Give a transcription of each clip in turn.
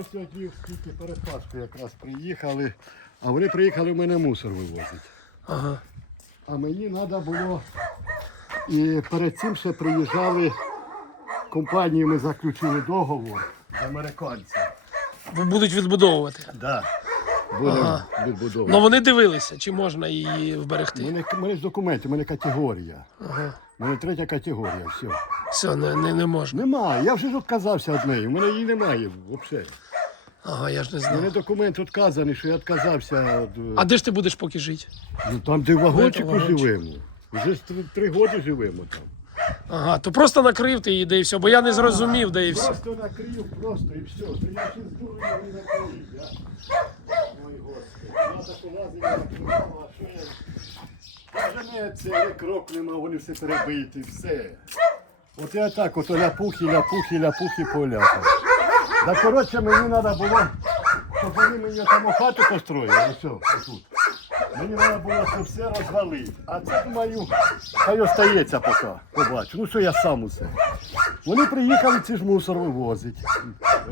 ось сьогодні тільки перед якраз приїхали, а вони приїхали в мене мусор вивозити. Ага. А мені треба було. І перед цим ще приїжджали компанії, ми заключили договор з американцем. Будуть відбудовувати. Да. Будемо Ага. відбудовувати. Ну вони дивилися, чи можна її У вберегти. мене, у мене ж документи, у мене категорія. Ага. Мене третя категорія, все. Все, не, не, не можна. Немає, я вже ж відказався від неї, у мене її немає взагалі. Ага, я ж не У мене знав. документ відказаний, що я відказався. від- А де ж ти будеш поки жити? Ну там, де в вагончику вагончик. живемо. Вже ж три, три роки живемо там. Ага, то просто накрив ти її, де і все, бо я не зрозумів, де і все. Просто накрив, просто і все. То я ще з дурою не накрив. Я... Ой, господи. Я так улазив, я накривав, а що я... Не це, крок нема, вони все перебиті, все. От я так, от ляпухи, ляпухи, ляпухи поляпав. Да коротше, мені треба було, щоб вони мені там хату построїли, ось отут. Мені треба було це все розвалити. А це думаю, хай остається поки, побачу. Ну що я сам усе. Вони приїхали, ці ж мусор вивозить,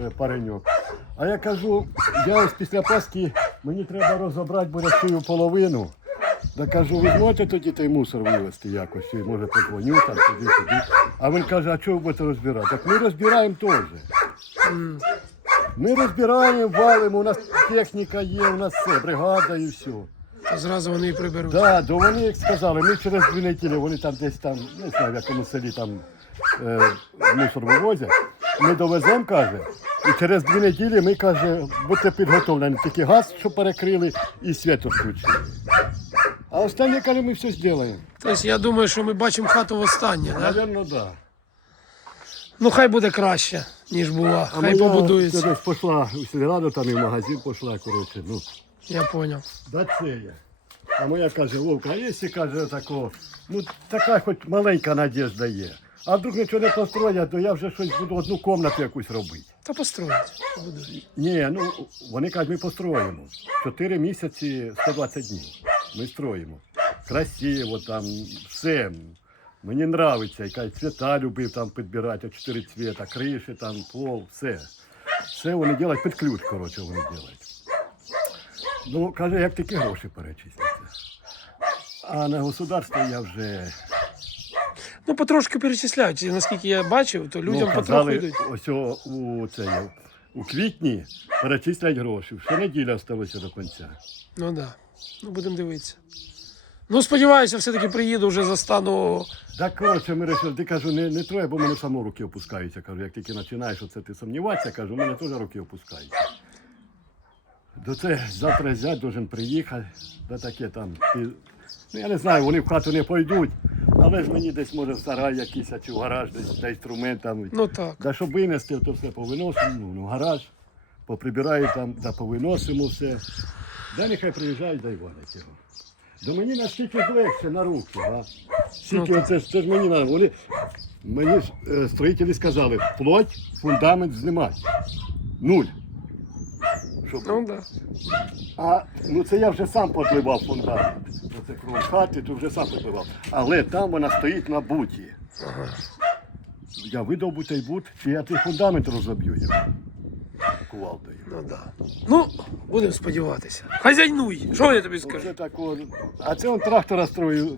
е, пареньок. А я кажу, я ось після Пасхи, мені треба розібрати буде половину. Да кажу, візьмете тоді той мусор вивезти якось, і може подзвоню там туди-сюди. А він каже, а чого ви будете розбирати? Так ми розбираємо теж. Ми розбираємо, валимо, у нас техніка є, у нас все, бригада і все. То зразу вони і приберуть. Да, до вони як сказали, ми через дві неділі, вони там десь там, не знаю, в якому селі там е, мусор вивозять. Ми довеземо, каже, і через дві неділі ми каже, будьте підготовлені, тільки газ, що перекрили, і світло включили. А останнє каже, ми все зробимо. Тобто я думаю, що ми бачимо хату востаннє, да? Навірно, так. Да. Ну хай буде краще, ніж була. А Хай моя побудується. десь пішла у сільраду, там і в магазин пішла, коротше, ну. Я зрозумів. Це я. А моя каже, Вовка, а якщо каже такого, ну така хоч маленька надіжда є. А вдруг нічого не построять, то я вже щось буду одну кімнату якусь робити. Та построїть. Побудують. Ні, ну вони кажуть, ми построїмо. Чотири місяці 120 днів. Ми строїмо. Красиво там, все. Мені подобається, яка цвіта любив там підбирати, чотири цвіта, криші, там, пол, все. Все вони роблять під ключ, коротше, вони роблять. Ну, каже, як тільки гроші перечисляться. А на государство я вже Ну, потрошки перечисляють. Наскільки я бачив, то людям ну, потроху казали, йдуть. ось у, це, у квітні перечислять гроші. Ще неділя залишилася до кінця. Ну так. Да. Ну, будемо дивитися. Ну, сподіваюся, все-таки приїду вже застану. Так, коротше, ми вирішили, ти кажу, не, не троє, бо мене само руки опускаються. Кажу, як тільки починаєш оце ти сумніватися, кажу, у мене теж руки опускаються. До це завтра зять должен приїхати, да таке там. Ти, ну я не знаю, вони в хату не пойдуть, але ж мені десь може в сарай якийсь, а чи в гараж, десь де інструмент там. Ну так. Да, щоб винести, то все повиносимо, ну, ну, в гараж, поприбираю там, да повиносимо все. Да нехай приїжджають, да й валять його. Да мені наскільки ж легше на руки, а? Скільки Ну, оце, ж- це ж мені надо. Вони, мені ж е, строїтелі сказали, плоть, фундамент знімати. Нуль. Щоб... Ну. Да. А ну це я вже сам подливав фундамент. Оце круг хати, то вже сам подливав. Але там вона стоїть на буті. Ага. Я видовбу той бут, чи я той фундамент розоб'ю його. Кувалдою. Ну да. Ну, будемо сподіватися. Хазяйнуй! Що я тобі скажу? Оце тако. А це он трактора строю.